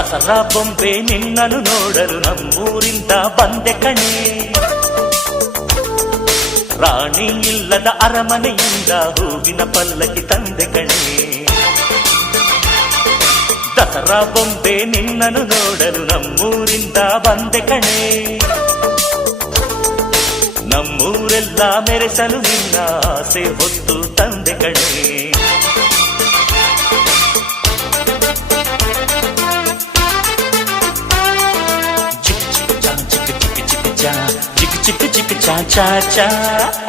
ದಸರಾ ಬೊಂಬೆ ನಿನ್ನನ್ನು ನೋಡಲು ನಮ್ಮೂರಿಂದ ಬಂದೆ ಕಣೆ. ರಾಣಿ ಇಲ್ಲದ ಅರಮನೆಯಿಂದ ಹೂವಿನ ಪಲ್ಲಕ್ಕಿ ತಂದೆ ಕಣೆ. ದಸರಾ ಬೊಂಬೆ ನಿನ್ನನ್ನು ನೋಡಲು ನಮ್ಮೂರಿಂದ ಬಂದೆ ಕಣೆ. ನಮ್ಮೂರೆಲ್ಲ ಮೆರೆಸಲು ನಿನ್ನ ಆಸೆ ಹೊತ್ತು ತಂದೆ ಕಣೆ. ಚಿಕ್ ಚಿಕ್ ಚಾ ಚಾ ಚಾ